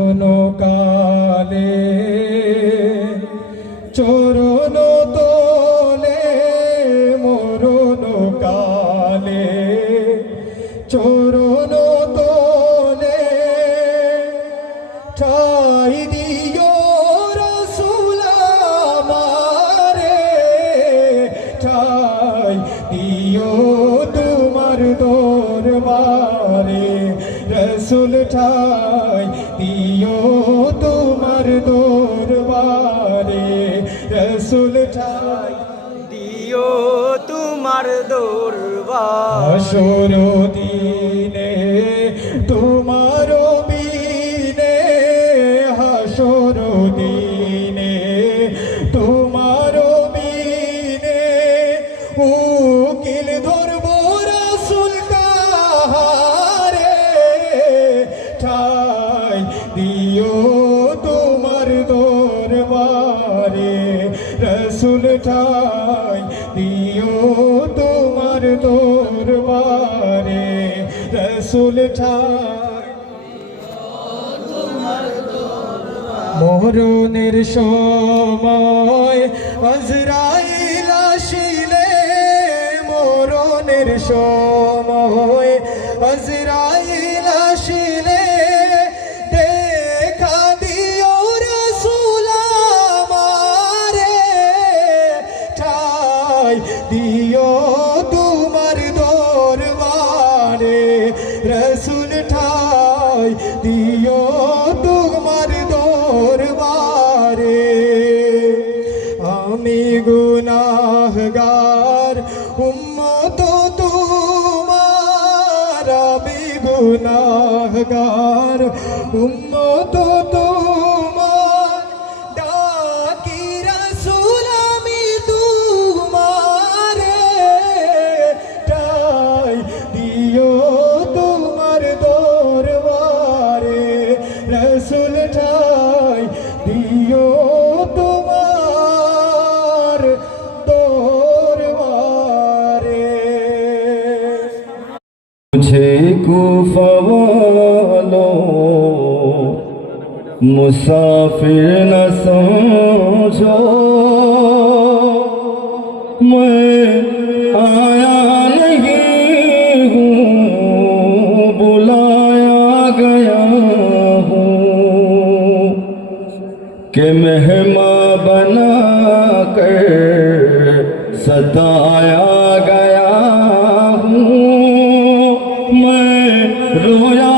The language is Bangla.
কোনো কালে চরণ তোলে মরণ কালে চরণ তোলে ঠাই দিও রসুল আমারে ঠাই দিও তোমার দরবারে রসুল ঠাই দিও তোমার দরবারে রসুল ঠাই দিও তোমার দরবার হাসর দিনে তোমার বিনে হাসর দিনে তোমার বিনে উকিল ধরব রাসূল কাহারে ঠাই দিও তোমার দরবারে রসুল ঠাই দিও তোমার দরবারে রসুল ঠাই মরণের সময় আজরাইল আসিলে মরণের সময় আজরাইল আসিলে দেখা দিও রসুল আমারে ঠাই দিও তোমার দরবারে রসুল ঠাই দিও তোমার দরবারে আমি গুনাহগার উম্মত তোমার আমি গুনাহগার উম্মত তোমার ডাকি রসুল আমি তোমারে ঠাই দিও তোমার দরবারে রসুল ঠাই দিও তোমার দরবারে मुझे कूफा वालों मुसाफिर न समझो मैं आया नहीं हूँ बुलाया गया हूँ कि मेहमान बना कर सताया गया हूँ मैं रोया